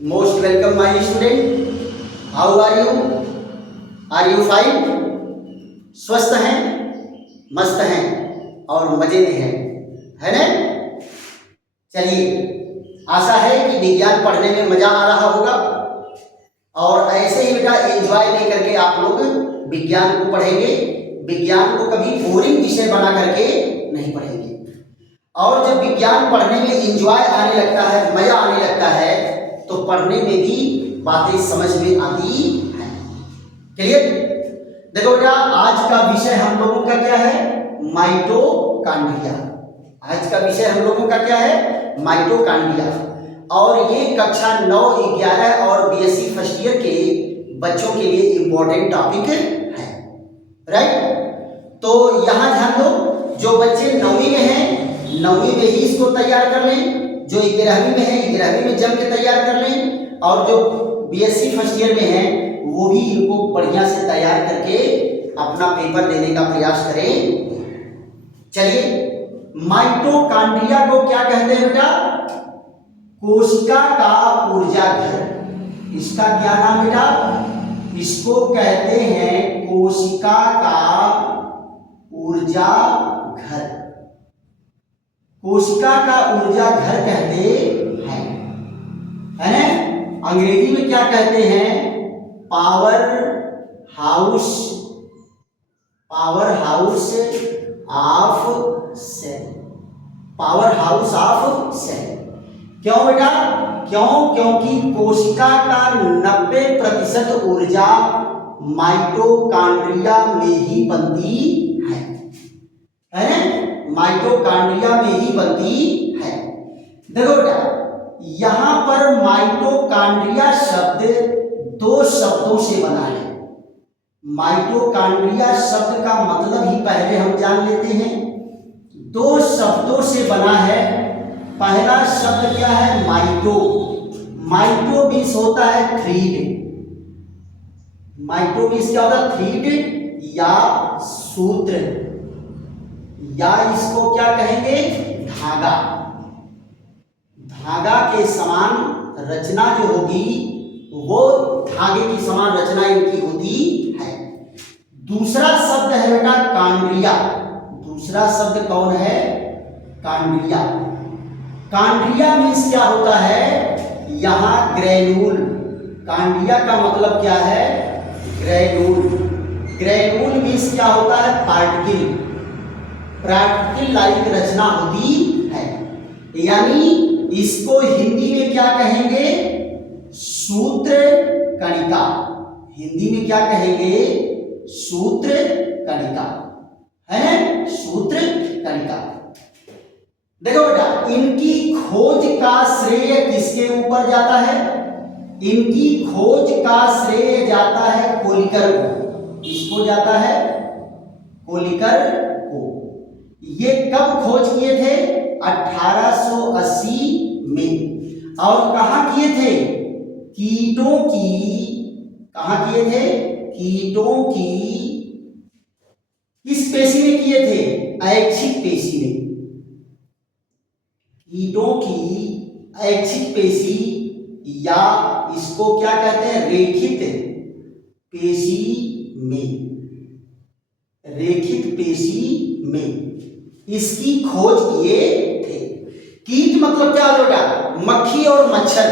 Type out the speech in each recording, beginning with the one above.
Most welcome my student. How are you? Are you fine? स्वस्थ हैं, मस्त हैं और मजे में हैं, है ना? चलिए, आशा है कि विज्ञान पढ़ने में मजा आ रहा होगा और ऐसे ही बेटा एंजॉय नहीं करके आप लोग विज्ञान को पढ़ेंगे। विज्ञान को कभी बोरिंग विषय बना करके नहीं पढ़ेंगे। और जब विज्ञान पढ़ने में एंजॉय आने लगता है, मजा आने लगता है, तो पढ़ने में भी बातें समझ में आती हैं। क्लियर? देखो बेटा, आज का विषय हम लोगों का क्या है? माइटोकॉन्ड्रिया। आज का विषय हम लोगों का क्या है? माइटोकॉन्ड्रिया। और ये कक्षा 9, 11 और बीएससी फर्स्ट ईयर के बच्चों के लिए इंपॉर्टेंट टॉपिक है, राइट? तो यहां ध्यान दो, जो बच्चे 9वीं में हैं 9वीं में ही इसको तैयार कर लें, जो 11वीं में है 11वीं में जम के तैयार कर लें, और जो बीएससी फर्स्ट ईयर में है वो भी इनको बढ़िया से तैयार करके अपना पेपर देने का प्रयास करें। चलिए, माइटोकॉन्ड्रिया को क्या कहते हैं बेटा? कोशिका का ऊर्जा घर। इसका क्या नाम बेटा? इसको कहते हैं कोशिका का ऊर्जा घर। कोशिका का ऊर्जा घर कहते हैं, है ना? अंग्रेजी में क्या कहते हैं? Power house of cell. Power house of cell. क्यों बेटा? क्योंकि कोशिका का 90% ऊर्जा माइटोकॉन्ड्रिया में ही बनती है ना? माइटोकॉन्ड्रिया में ही बनती है। देखो बेटा, यहां पर माइटोकॉन्ड्रिया शब्द 2 शब्दों से बना है। माइटोकॉन्ड्रिया शब्द का मतलब ही पहले हम जान लेते हैं। 2 शब्दों से बना है। पहला शब्द क्या है? माइटो। माइटो मीन्स होता है थ्रीड। माइटो मीन्स क्या होता है? थ्रीड या सूत्र, या इसको क्या कहेंगे? धागा। धागा के समान रचना जो होगी वो धागे की समान रचना इनकी होती है। दूसरा शब्द है बेटा कॉन्ड्रिया। दूसरा शब्द कौन है? कॉन्ड्रिया। कॉन्ड्रिया मीन्स क्या होता है? यहां ग्रेन्यूल। कॉन्ड्रिया का मतलब क्या है? ग्रेन्यूल। ग्रेन्यूल मीन्स क्या होता है? पार्टिकल। पार्टिकल लाइक रचना होती है। यानी इसको हिंदी में क्या कहेंगे? सूत्र कणिका। हिंदी में क्या कहेंगे? सूत्र कणिका, है ना? सूत्र कणिका। देखो बेटा, इनकी खोज का श्रेय किसके ऊपर जाता है? इनकी खोज का श्रेय जाता है कोलिकर को। किसको जाता है? कोलिकर को। ये कब खोज किए थे? 1880 में। और कहां किए थे? कीटों की। कहां किए थे? कीटों की किस पेशी में किए थे? ऐच्छिक पेशी में। कीटों की ऐच्छिक पेशी, या इसको क्या कहते हैं? रेखित पेशी में। रेखित पेशी में इसकी खोज किए थे। कीट मतलब क्या हो बेटा? मक्खी और मच्छर।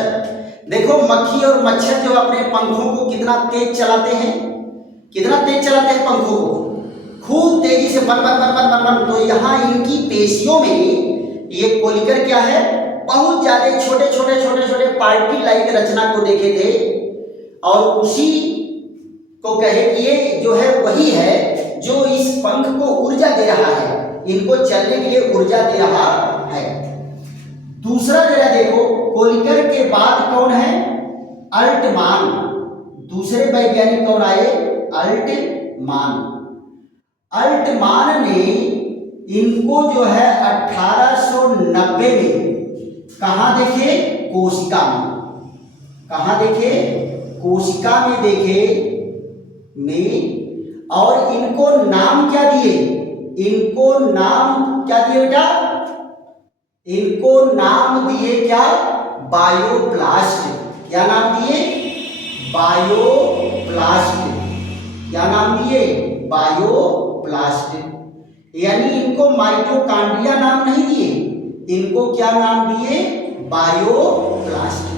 देखो, मक्खी और मच्छर जो अपने पंखों को कितना तेज चलाते हैं, कितना तेज चलाते हैं पंखों को, खूब तेजी से बन बन बन बन बन बन। तो यहाँ इनकी पेशियों में ये कोलिकर क्या है? बहुत ज्यादा छोटे छोटे छोटे छोटे पार्टिकल लाइक रचना को देखे थे, और उसी को कहे कि ये जो है वही है जो इस पंख को ऊर्जा दे रहा है, इनको चलने के लिए ऊर्जा दे रहा है। दूसरा जरा देखो, कोलिकर के बाद कौन है? अल्टमान। दूसरे वैज्ञानिक कौन आए? अल्टमान। अल्टमान ने इनको जो है 1890 में कहां देखे? कोशिका में। कहां देखे? कोशिका में देखे में। और इनको नाम क्या दिए? इनको नाम क्या दिए बेटा? इनको नाम दिए क्या? बायोब्लास्ट। क्या नाम दिए? बायोप्लास्ट। क्या नाम दिए? बायोप्लास्ट। यानी इनको माइटोकॉन्ड्रिया नाम नहीं दिए, इनको क्या नाम दिए? बायोप्लास्ट।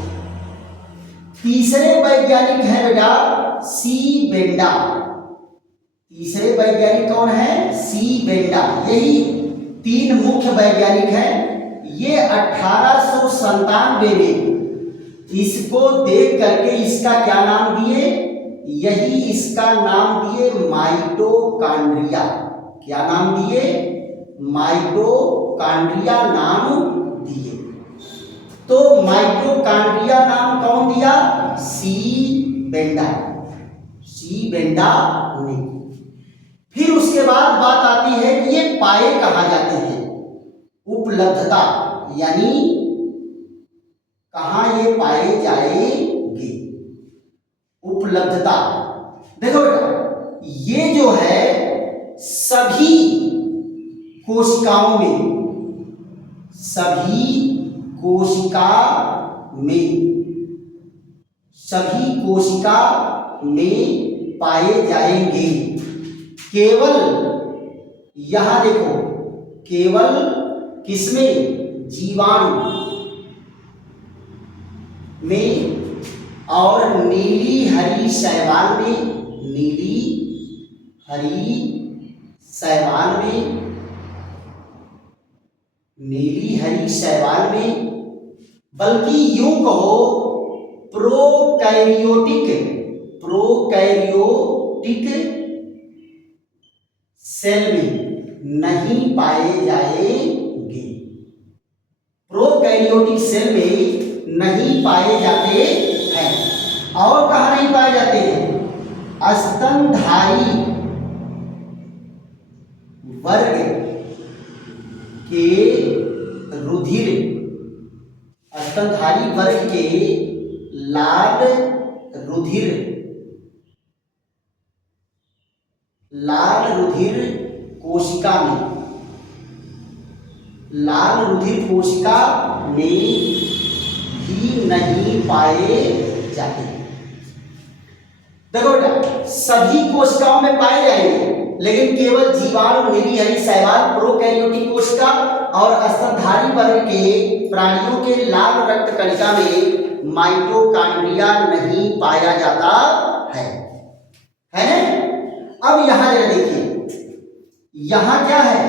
तीसरे वैज्ञानिक हैं बेटा सी बेंडा। तीसरे वैज्ञानिक कौन है? सी बेंडा। यही 3 मुख्य वैज्ञानिक हैं। ये 1897 में इसको देख करके इसका क्या नाम दिए? यही इसका नाम दिए माइटोकॉन्ड्रिया। क्या नाम दिए? माइटोकॉन्ड्रिया नाम दिए। तो माइटोकॉन्ड्रिया नाम कौन दिया? सी बेंडा। सी बेंडा ने। फिर उसके बाद बात आती है कि ये पाए कहाँ जाते हैं? उपलब्धता, यानी कहाँ ये पाए जाएंगे? उपलब्धता। देखो बेटा, ये जो है सभी कोशिकाओं में, सभी कोशिका में, सभी कोशिका में पाए जाएंगे। केवल यहां देखो, केवल किसमें? जीवाणु में और नीली हरी शैवाल में, नीली हरी शैवाल में, नीली हरी शैवाल में, बल्कि यूं कहो प्रोकैरियोटिक, प्रोकैरियोटिक सेल में नहीं पाए जाएंगे। प्रोकैरियोटिक सेल में नहीं पाए जाते हैं। और कहाँ नहीं पाए जाते हैं? स्तनधारी वर्ग के रुधिर, स्तनधारी वर्ग के लाल रुधिर, लाल रुधिर कोशिका में, लाल रुधिर कोशिका में भी नहीं पाए जाते। देखो बेटा, सभी कोशिकाओं में पाए जाएंगे, लेकिन केवल जीवाणु, नीली हरी शैवाल, प्रोकैरियोटिक कोशिका और स्तनधारी वर्ग के प्राणियों के लाल रक्त कणिका में माइटोकॉन्ड्रिया नहीं पाया जाता है ना? अब यहां जरा देखिए, यहां क्या है?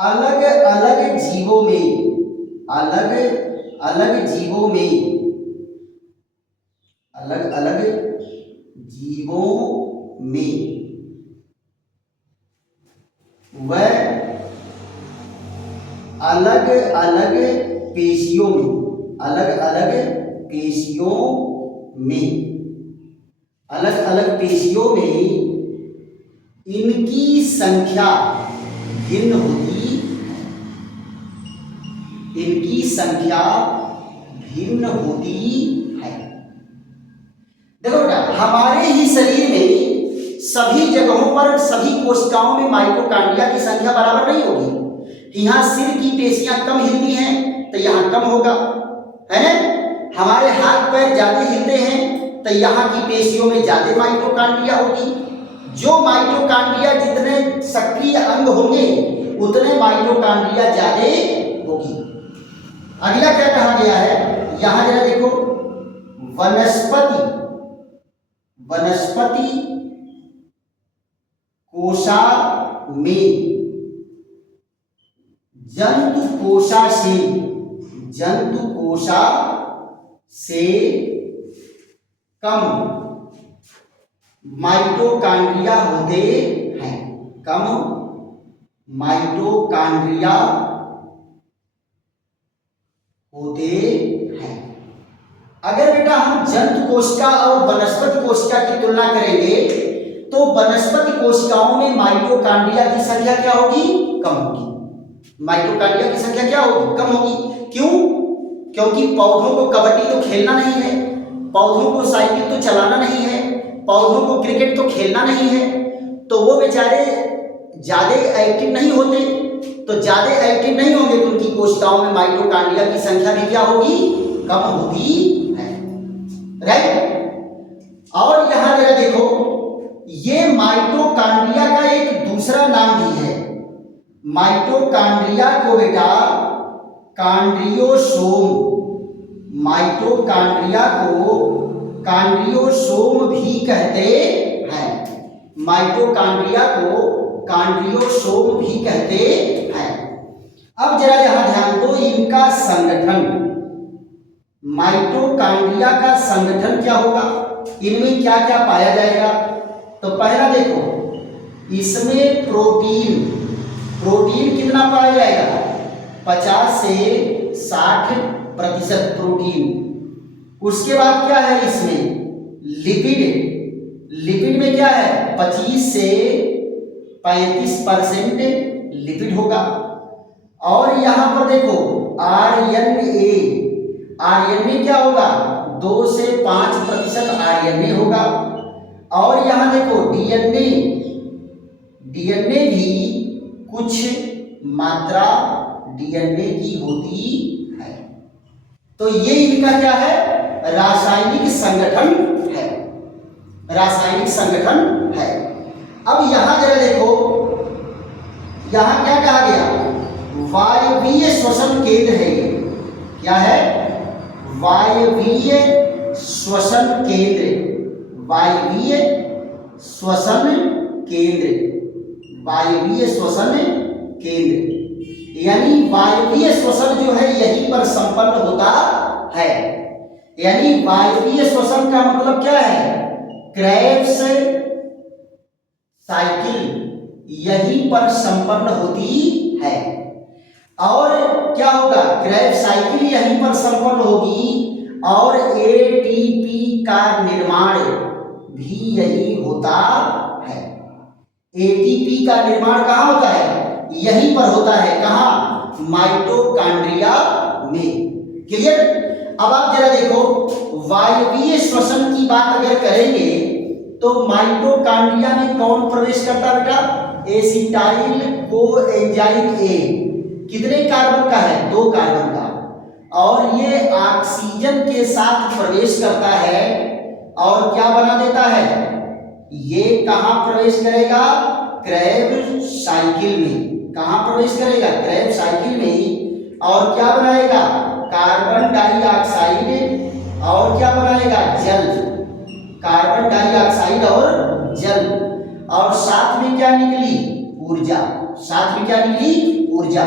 अलग अलग जीवों में, अलग अलग जीवों में, अलग अलग जीवों में वह अलग अलग पेशियों में, अलग अलग पेशियों में, अलग अलग पेशियों में इनकी संख्या भिन्न होती, इनकी संख्या भिन्न होती है। देखो बेटा, हमारे ही शरीर में सभी जगहों पर, सभी कोशिकाओं में माइटोकॉन्ड्रिया की संख्या बराबर नहीं होगी। यहाँ सिर की पेशियां कम हिलती हैं तो यहाँ कम होगा, है ना? हमारे हाथ पैर ज्यादा हिलते हैं तो यहाँ की पेशियों में ज्यादा माइटोकॉन्ड्रिया होगी। जो माइटोकॉन्ड्रिया जितने सक्रिय अंग होंगे उतने माइटोकॉन्ड्रिया ज्यादा होगी। अगला क्या कहा गया है? यहां जरा देखो, वनस्पति, वनस्पति कोशा में जंतु कोशा से, जंतु कोशा से कम माइटोकॉन्ड्रिया होते हैं, कम माइटोकॉन्ड्रिया होते हैं। अगर बेटा हम जंतु कोशिका और वनस्पति कोशिका की तुलना करेंगे तो वनस्पति कोशिकाओं में माइटोकॉन्ड्रिया की संख्या क्या होगी? कम होगी। माइटोकॉन्ड्रिया की संख्या क्या होगी? कम होगी। क्यों? क्योंकि पौधों को कबड्डी तो खेलना नहीं है, पौधों को साइकिल तो चलाना नहीं है, पौधों को क्रिकेट तो खेलना नहीं है, तो वो बेचारे ज्यादा एक्टिव नहीं होते। तो ज्यादा एक्टिव नहीं होंगे तो उनकी कोशिकाओं में माइटोकॉन्ड्रिया की संख्या भी क्या होगी? कम होती है। राइट। और यहां जरा देखो, ये माइटोकांड्रिया का एक दूसरा नाम भी है। माइटोकांड्रिया को बेटा कांड्रियोसोम, माइटोकांड्रिया को कांड्रियोसोम भी कहते हैं। माइटोकांड्रिया को कांड्रियोसोम भी कहते हैं। अब जरा यहां ध्यान दो, इनका संगठन, माइटोकांड्रिया का संगठन क्या होगा, इनमें क्या क्या पाया जाएगा। तो पहला देखो, इसमें प्रोटीन, प्रोटीन कितना पाया जाएगा, 50 से 60% प्रोटीन। उसके बाद क्या है इसमें, लिपिड, लिपिड में क्या है 25 से 35% लिपिड होगा। और यहां पर देखो आरएनए, आरएनए क्या होगा 2 से 5% आरएनए होगा। और यहां देखो डीएनए, डीएनए भी कुछ मात्रा डीएनए की होती है। तो ये इनका क्या है, रासायनिक संगठन है, रासायनिक संगठन है। अब यहां जरा देखो, यहां क्या कहा गया, वायवीय श्वसन केंद्र है ये, क्या है, वायवीय श्वसन केंद्र, वायवीय श्वसन केंद्र, वायवीय श्वसन केंद्र, यानी वायवीय श्वसन जो है यहीं पर संपन्न होता है। यानी वायवीय श्वसन का मतलब क्या है, क्रेब्स साइकिल यहीं पर संपन्न होती है। और क्या होगा, क्रेब्स साइकिल यहीं पर संपन्न होगी और एटीपी का निर्माण भी यही होता है। एटीपी का निर्माण कहाँ होता है, यहीं पर होता है, कहाँ, माइटोकांड्रिया में। क्लियर। अब आप जरा देखो, वायवीय श्वसन की बात अगर करेंगे तो माइटोकांड्रिया में कौन प्रवेश करता बेटा, एसिटाइल कोएंजाइम ए, कितने कार्बन का है, 2 कार्बन का, और ये ऑक्सीजन के साथ प्रवेश करता है और क्या बना देता है, ये कहां प्रवेश करेगा, क्रेब्स साइकिल में। कहां प्रवेश करेगा, क्रेब्स साइकिल में, और क्या बनाएगा, कार्बन डाइऑक्साइड और क्या बनाएगा, जल, कार्बन डाइऑक्साइड और जल, और साथ में क्या निकली, ऊर्जा, साथ में क्या निकली, ऊर्जा।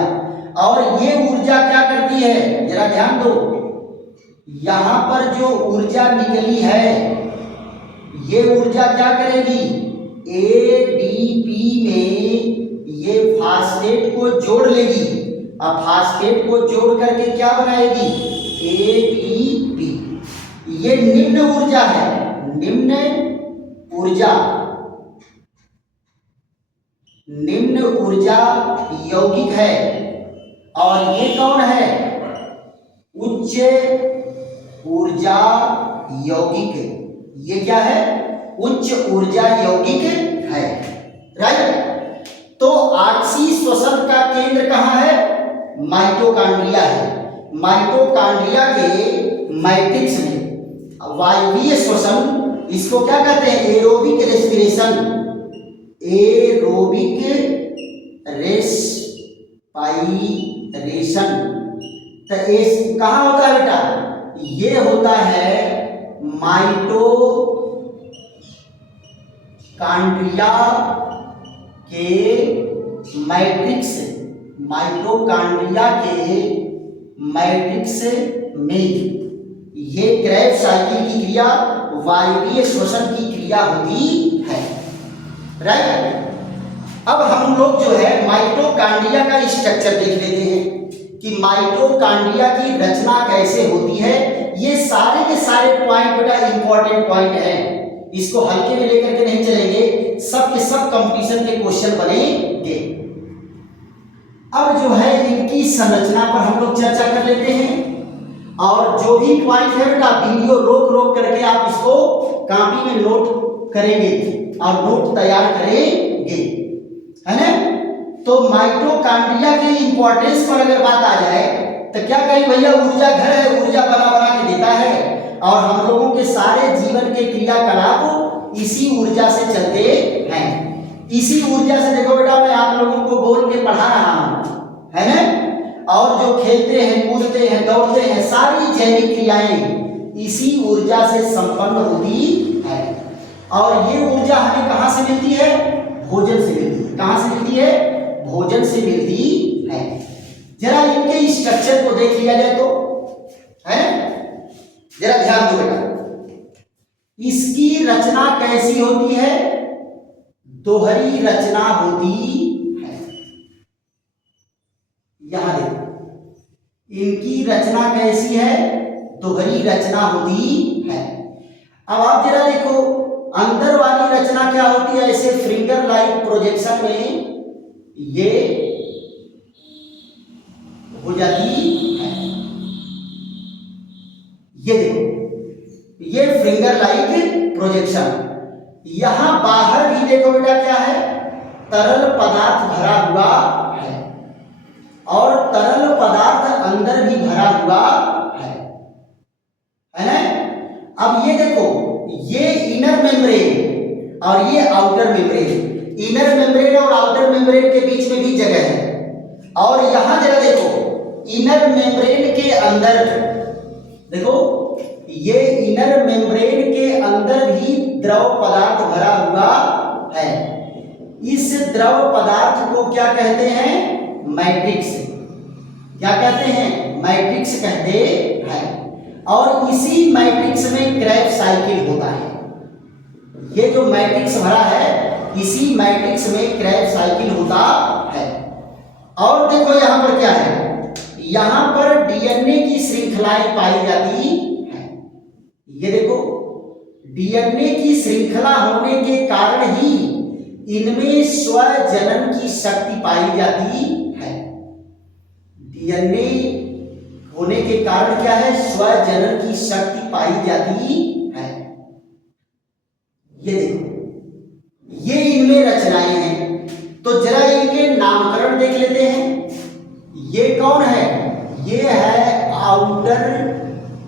और ये ऊर्जा क्या करती है, जरा ध्यान दो, यहां पर जो ऊर्जा निकली है ये ऊर्जा क्या करेगी, एडीपी में ये फास्फेट को जोड़ लेगी। अब फास्फेट को जोड़ करके क्या बनाएगी, एटीपी। ये निम्न ऊर्जा है, निम्न ऊर्जा, निम्न ऊर्जा यौगिक है। और ये कौन है, उच्च ऊर्जा यौगिक। ये क्या है, उच्च ऊर्जा यौगिक है, राइट। तो ऑक्सी श्वसन का केंद्र कहां है, माइटोकांड्रिया है। माइटोकांड्रिया के मैट्रिक्स में वायवीय श्वसन, इसको क्या कहते हैं, एरोबिक रेस्पिरेशन, एरोबिक रेस्पिरेशन। तो ये कहाँ होता है बेटा, ये होता है माइटोकांड्रिया के मैट्रिक्स, माइटोकांड्रिया के मैट्रिक्स में ये क्रेब्स साइकिल की क्रिया, वायवीय श्वसन की क्रिया होती है, राइट। अब हम लोग जो है माइटोकांड्रिया का स्ट्रक्चर देख लेते हैं कि माइटोकांड्रिया की रचना कैसे होती है। ये सारे के सारे पॉइंट बेटा इंपॉर्टेंट पॉइंट हैं, इसको हल्के में लेकर के नहीं चलेंगे, सब के सब कंपटीशन के क्वेश्चन बनेंगे। अब जो है इनकी संरचना पर हम लोग चर्चा कर लेते हैं, और जो भी पॉइंट है बेटा वीडियो रोक रोक करके आप इसको कॉपी में नोट करेंगे और नोट तैयार करेंगे, है ना। तो माइटोकांड्रिया के इंपॉर्टेंस पर अगर बात आ जाए तो क्या कहें भैया, ऊर्जा घर है, ऊर्जा बना बना के देता है। और हम लोगों के सारे जीवन के क्रियाकलाप इसी ऊर्जा से चलते हैं। इसी ऊर्जा से, देखो बेटा मैं आप लोगों को बोल के पढ़ा रहा हूं, है ना, और जो खेलते हैं, कूदते हैं, दौड़ते हैं, सारी जैविक क्रियाएं इसी ऊर्जा से संपन्न होती है। और ये ऊर्जा हमें कहां से मिलती है? भोजन से मिलती है। कहां से मिलती है? भोजन से मिलती है। जरा इनके स्ट्रक्चर को देख लिया जाए तो, है, जरा ध्यान दो बेटा। इसकी रचना कैसी होती है? दोहरी रचना होती है। यहां देखो, इनकी रचना कैसी है? दोहरी रचना होती है। अब आप जरा देखो, अंदर वाली रचना क्या होती है? ऐसे फिंगर लाइक प्रोजेक्शन में ये हो जाती है। ये देखो, ये फिंगर लाइक प्रोजेक्शन। यहां बाहर भी देखो बेटा क्या है? तरल पदार्थ भरा हुआ है, और तरल पदार्थ अंदर भी भरा हुआ है ना। अब ये देखो, ये इनर मेम्ब्रेन और ये आउटर मेम्ब्रेन। इनर मेम्ब्रेन और आउटर मेम्ब्रेन के बीच में भी जगह है। और यहां जरा देखो, इनर मेम्ब्रेन के अंदर देखो, ये इनर मेम्ब्रेन के अंदर भी द्रव पदार्थ भरा हुआ है। इस द्रव पदार्थ को क्या कहते हैं? मैट्रिक्स। क्या कहते हैं? मैट्रिक्स कहते हैं। और इसी मैट्रिक्स में क्रेब्स साइकिल होता है। ये जो मैट्रिक्स भरा है, इसी मैट्रिक्स में क्रेब्स साइकिल होता है। और देखो यहां पर क्या है? यहां पर डीएनए की श्रृंखलाएं पाई जाती हैं। ये देखो, डीएनए की श्रृंखला होने के कारण ही इनमें स्वजनन की शक्ति पाई जाती है। डीएनए होने के कारण क्या है? स्वजनन की शक्ति पाई जाती है। ये देखो, ये इनमें रचनाएं हैं। तो जरा इनके नामकरण देख लेते हैं। ये कौन है? ये है आउटर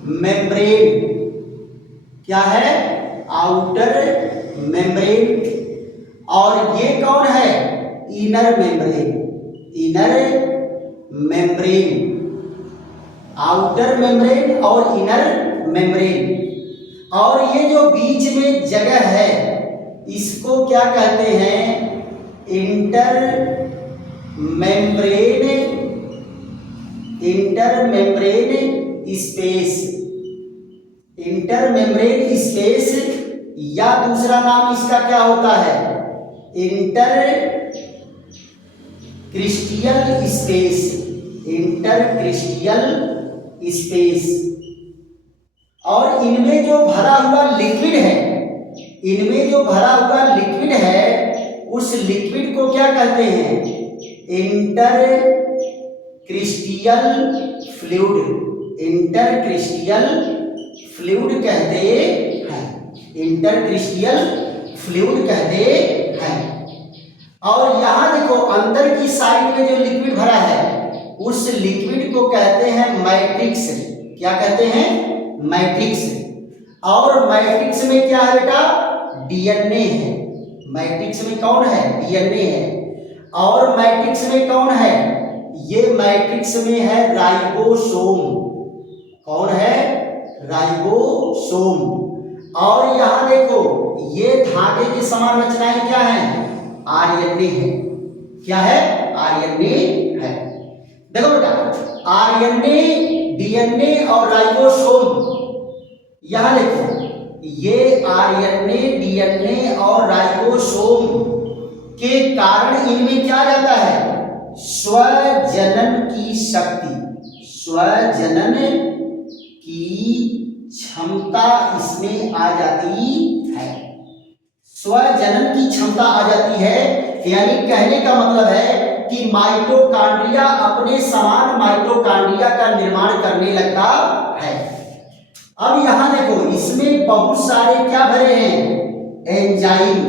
मेम्ब्रेन। क्या है? Outer membrane. और ये कौन है? Inner membrane. Inner membrane, outer membrane और इनर मेम्ब्रेन। और ये जो बीच में जगह है, इसको क्या कहते हैं? Inter membrane, inter membrane space. Inter membrane space, या दूसरा नाम इसका क्या होता है? Inter crystal space. Inter crystal space. और इनमें जो भरा हुआ लिक्विड है, इनमें जो भरा हुआ लिक्विड है, उस लिक्विड को क्या कहते हैं? Inter crystal fluid. Inter crystal fluid कहते हैं। इंटर क्रिस्टियल फ्लूइड कहते हैं। और यहां देखो, अंदर की साइड में जो लिक्विड भरा है, उस लिक्विड को कहते हैं मैट्रिक्स। क्या कहते हैं? मैट्रिक्स। और मैट्रिक्स में क्या है बेटा? डीएनए है। मैट्रिक्स में कौन है? डीएनए है। और मैट्रिक्स में कौन है? ये मैट्रिक्स में है राइबोसोम। कौन है? राइबोसोम। और यहां देखो, ये धागे के समान रचनाएं क्या है? आरएनए है। क्या है? आरएनए है। देखो बेटा, आरएनए, डीएनए और राइबोसोम, यहां देखो, ये आरएनए, डीएनए और राइबोसोम के कारण इनमें क्या जाता है? स्वजनन की शक्ति, स्वजनन की क्षमता इसमें आ जाती है। स्वजनन की क्षमता आ जाती है, यानी कहने का मतलब है कि माइटोकॉन्ड्रिया अपने समान माइटोकॉन्ड्रिया का निर्माण करने लगता है। अब यहां देखो, इसमें बहुत सारे क्या भरे हैं? एंजाइम।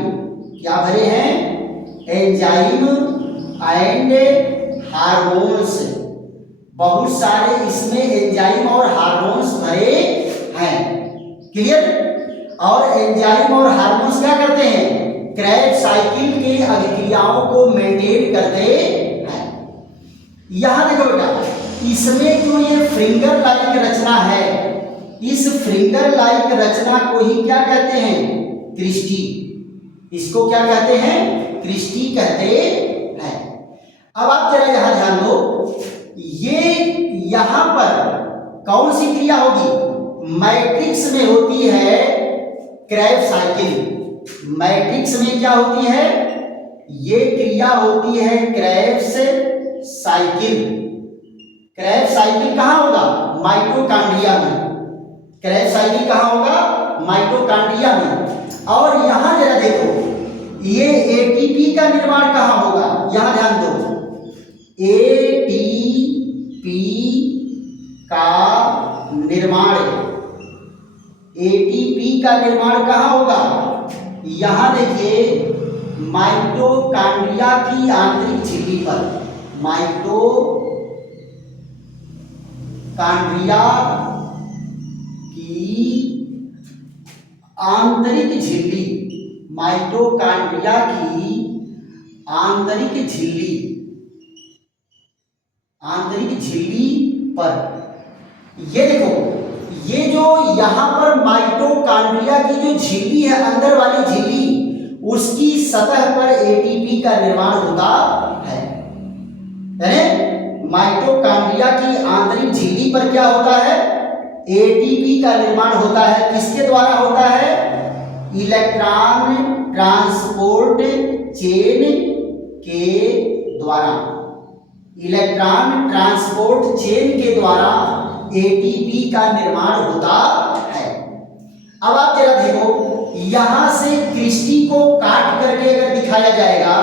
क्या भरे हैं? Enzyme and hormones. बहुत सारे इसमें एंजाइम और हार्मोन्स भरे हैं। क्लियर। और एंजाइम और हार्मोन्स क्या करते हैं, क्रेब्स साइकिल के अभिक्रियाओं को मेंटेन करते हैं। यहां देखो बेटा, इसमें जो ये फिंगर लाइक रचना है, इस फिंगर लाइक रचना को ही क्या कहते हैं, क्रिस्टी। इसको क्या कहते हैं, क्रिस्टी कहते हैं। अब आप जरा यहां ध्यान दो, ये यहां पर कौन सी क्रिया होगी, मैट्रिक्स में होती है क्रेब्स साइकिल। मैट्रिक्स में क्या होती है, ये क्रिया होती है क्रेब्स साइकिल। क्रेब्स साइकिल कहां होगा, माइटोकॉन्ड्रिया में। क्रेब्स साइकिल कहां होगा, माइटोकॉन्ड्रिया में। और यहां जरा देखो, ये एटीपी का निर्माण कहां होगा, यहां ध्यान दो, एटीपी का निर्माण, एटीपी का निर्माण कहां होगा, यहां देखिए माइटोकॉन्ड्रिया की आंतरिक झिल्ली पर। माइटोकॉन्ड्रिया की आंतरिक झिल्ली, माइटोकॉन्ड्रिया की आंतरिक झिल्ली, आंतरिक झिल्ली पर। ये देखो, ये जो यहां पर माइटोकॉन्ड्रिया की जो झिल्ली है, अंदर वाली झिल्ली, उसकी सतह पर एटीपी का निर्माण होता है। माइटोकॉन्ड्रिया की आंतरिक झिल्ली पर क्या होता है, एटीपी का निर्माण होता है। किसके द्वारा होता है, इलेक्ट्रॉन ट्रांसपोर्ट चेन के द्वारा। इलेक्ट्रॉन ट्रांसपोर्ट चेन के द्वारा एटीपी का निर्माण होता है। अब आप जरा देखो, यहां से क्रिस्टी को काट करके अगर दिखाया जाएगा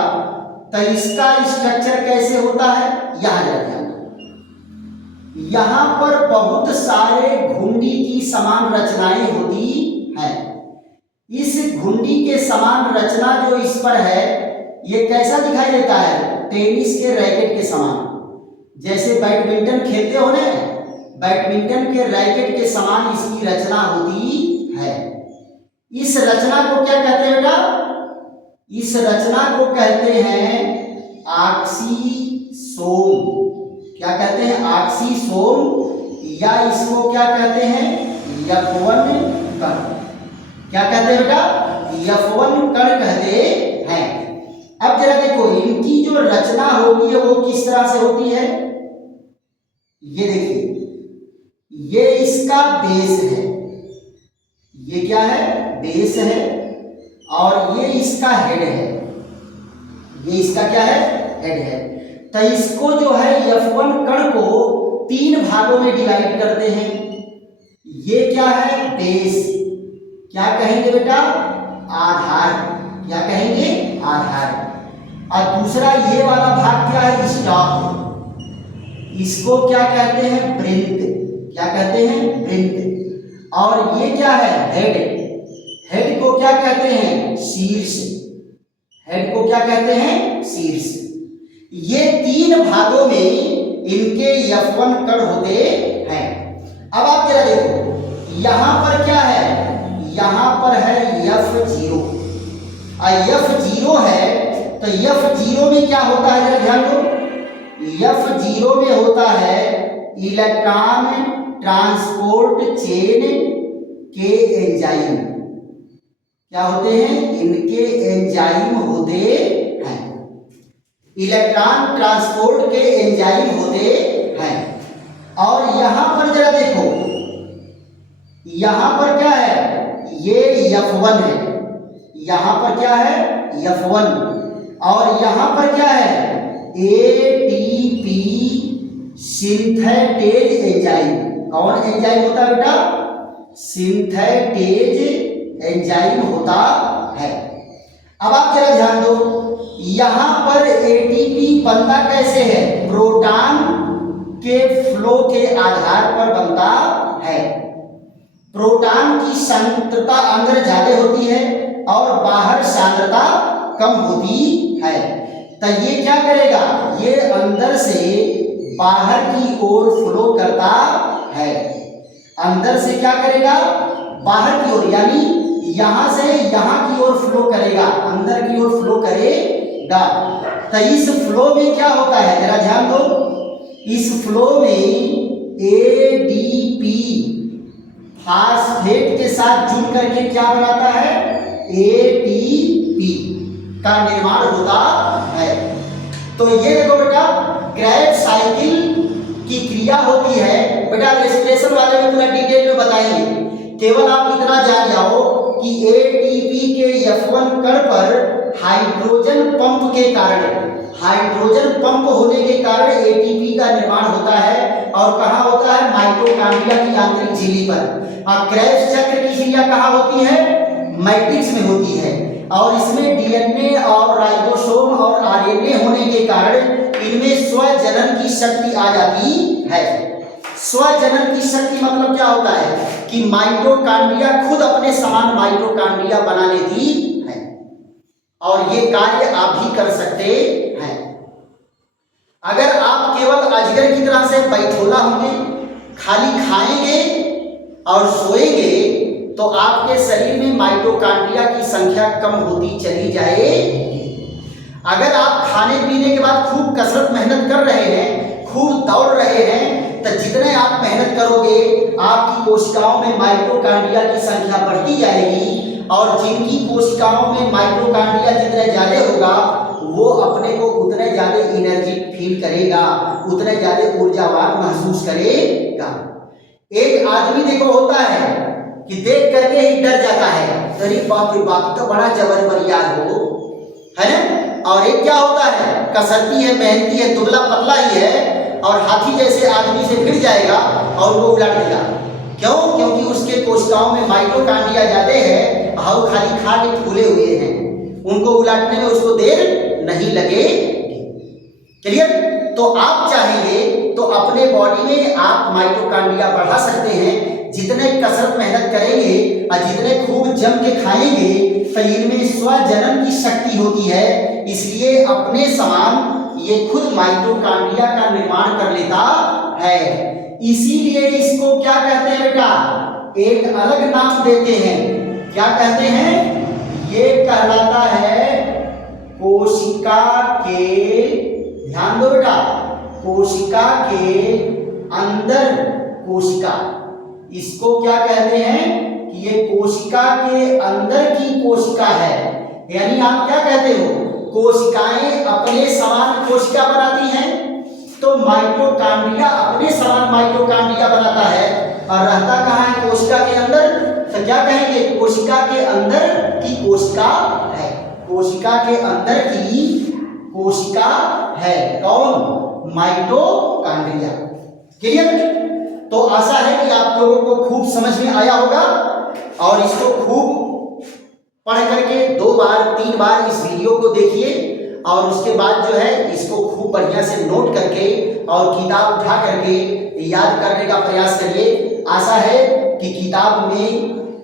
तो इसका स्ट्रक्चर कैसे होता है, यहां जरा ध्यान दो। यहां पर बहुत सारे घुंडी की समान रचनाएं होती हैं। इस घुंडी के समान रचना जो इस पर है, ये कैसा दिखाई देता है, टेनिस के रैकेट के समान। जैसे बैडमिंटन खेलते हो ना, बैडमिंटन के रैकेट के समान इसकी रचना होती है। इस रचना को क्या कहते हैं बेटा, इस रचना को कहते हैं ऑक्सीसोम। क्या कहते हैं, ऑक्सीसोम, या इसको क्या कहते हैं, F1 कण। क्या कहते हैं बेटा, F1 कण कहते हैं। अब जरा देखो, इनकी जो रचना होती है वो किस तरह से होती है, ये देखिए, ये इसका बेस है, ये क्या है, बेस है, और ये इसका हेड है, ये इसका क्या है, हेड है। तो इसको जो है F1 कण को 3 भागों में डिवाइड करते हैं। ये क्या है, बेस, क्या कहेंगे बेटा, आधार, क्या कहेंगे, आधार। और दूसरा ये वाला भाग क्या है, स्टॉक, इसको क्या कहते हैं, ब्रिंथ, क्या कहते हैं, ब्रिंथ। और ये क्या है, हेड, हेड को क्या कहते हैं, शीर्ष, हेड को क्या कहते हैं, शीर्ष। ये 3 भागों में इनके F1 कण होते हैं। अब आप जरा देखो, यहां पर क्या है, यहां पर है F0, और F0 है, तो F0 में क्या होता है, जरा ध्यान दो, F0 में होता है इलेक्ट्रॉन ट्रांसपोर्ट चेन के एंजाइम। क्या होते हैं, इनके एंजाइम होते हैं, इलेक्ट्रॉन ट्रांसपोर्ट के एंजाइम होते हैं। और यहां पर जरा देखो, यहां पर क्या है, ये F1 है, यहां पर क्या है, F1, और यहां पर क्या है, एटीपी सिंथेटेज एंजाइम। कौन एंजाइम होता है बेटा, सिंथेटेज एंजाइम होता है। अब आप जरा ध्यान दो, यहां पर एटीपी बनता कैसे है, प्रोटॉन के फ्लो के आधार पर बनता है। प्रोटॉन की सांद्रता अंदर ज्यादा होती है और बाहर सांद्रता कम होती है। तो ये क्या करेगा, ये अंदर से बाहर की ओर फ्लो करता है। अंदर से क्या करेगा, बाहर की ओर, यानी यहां से यहां की ओर फ्लो करेगा, अंदर की ओर फ्लो करेगा। तो इस फ्लो में क्या होता है, जरा ध्यान दो, इस फ्लो में एडीपी फास्फेट के साथ जुड़ करके क्या बनाता है, एटीपी का निर्माण होता है। तो ये देखो बेटा, क्रेब्स साइकिल की क्रिया होती है बेटा, रेस्पिरेशन वाले में पूरा डिटेल में बताएंगे, केवल आप इतना जान जाओ कि एटीपी के F1 कण पर हाइड्रोजन पंप के कारण, हाइड्रोजन पंप होने के कारण एटीपी का निर्माण होता है। और कहाँ होता है, माइटोकॉन्ड्रिया की आंतरिक झिल्ली पर। और क्रेब्स चक्र की क्रिया कहाँ होती है, मैट्रिक्स में होती है। और इसमें डीएनए और राइबोसोम और आरएनए होने के कारण इनमें स्वजनन की शक्ति आ जाती है। स्वजनन की शक्ति मतलब क्या होता है कि माइटोकॉन्ड्रिया खुद अपने समान माइटोकॉन्ड्रिया बना लेती है, और ये कार्य आप भी कर सकते हैं। अगर आप केवल अजगर की तरह से बैठोला होंगे, खाली खाएंगे और सोएंगे, तो आपके शरीर में माइटोकॉन्ड्रिया की संख्या कम होती चली जाएगी। अगर आप खाने पीने के बाद खूब कसरत मेहनत कर रहे हैं, खूब दौड़ रहे हैं, तो जितने आप मेहनत करोगे आपकी कोशिकाओं में माइटोकॉन्ड्रिया की संख्या बढ़ती जाएगी। और जिनकी कोशिकाओं में माइटोकॉन्ड्रिया जितने ज्यादा होगा, वो अपने को उतने ज्यादा एनर्जी फील करेगा, उतने ज्यादा ऊर्जावान महसूस करेगा। एक आदमी देखो होता है कि देख करके ही डर जाता है, अरे बाप रे बाप, तो बड़ा जबरबरियार हो, है ना। और एक क्या होता है, कसरती है, मेहनती है, दुबला पतला ही है, और हाथी जैसे आदमी से भिड़ जाएगा और वो उलट देगा। क्यों? क्योंकि उसके कोशिकाओं में माइटोकॉन्ड्रिया ज्यादा है, और खाली खा के फूले हुए हैं, उनको उलटने में उसको देर नहीं लगेगी। क्लियर? तो आप चाहेंगे तो अपने बॉडी में आप माइटोकॉन्ड्रिया बढ़ा सकते हैं। जितने कसरत मेहनत करेंगे और जितने खूब जम के खाएंगे, तो इनमें स्वजनन की शक्ति होती है, इसलिए अपने समान ये खुद माइटोकॉन्ड्रिया का निर्माण कर लेता है। इसीलिए इसको क्या कहते हैं बेटा, एक अलग नाम देते हैं। क्या कहते हैं? ये कहलाता है कोशिका के, ध्यान दो बेटा, कोशिका के अंदर कोशिका। इसको क्या कहते हैं कि ये कोशिका के अंदर की कोशिका है। यानी आप क्या कहते हो, कोशिकाएं अपने समान कोशिका बनाती हैं, तो माइटोकॉन्ड्रिया अपने समान माइटोकॉन्ड्रिया बनाता है, और रहता कहाँ है, कोशिका के अंदर। तो क्या कहेंगे, कोशिका के अंदर की कोशिका है, कोशिका के अंदर की कोशिका है। कौन? माइटोकॉन्ड्रिया। क्लियर? तो आशा है कि आप लोगों को खूब समझ में आया होगा, और इसको खूब पढ़ करके 2 बार 3 बार इस वीडियो को देखिए, और उसके बाद जो है इसको खूब बढ़िया से नोट करके और किताब उठा करके याद करने का प्रयास करिए। आशा है कि किताब में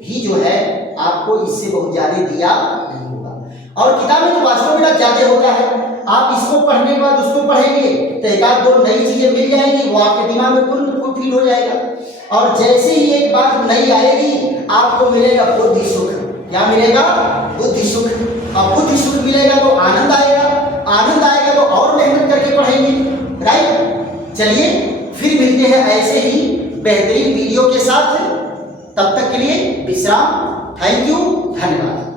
ही जो है आपको इससे बहुत ज्यादा दिया नहीं होगा, और किताब में तो वास्तव में ज्यादा होता है। आप इसको पढ़ने के बाद उसको पढ़ेंगे तो एक आध 2 नई चीजें मिल जाएंगी, वो आपके दिमाग में तुरंत फील हो जाएगा। और जैसे ही एक बात नई आएगी, आपको मिलेगा बुद्धि सुख। क्या मिलेगा? बुद्धि सुख। और बुद्धि सुख मिलेगा तो आनंद आएगा, आनंद आएगा तो और मेहनत करके पढ़ेंगे। राइट? चलिए फिर मिलते हैं ऐसे ही बेहतरीन वीडियो के साथ। तब तक के लिए विश्राम। थैंक यू, धन्यवाद।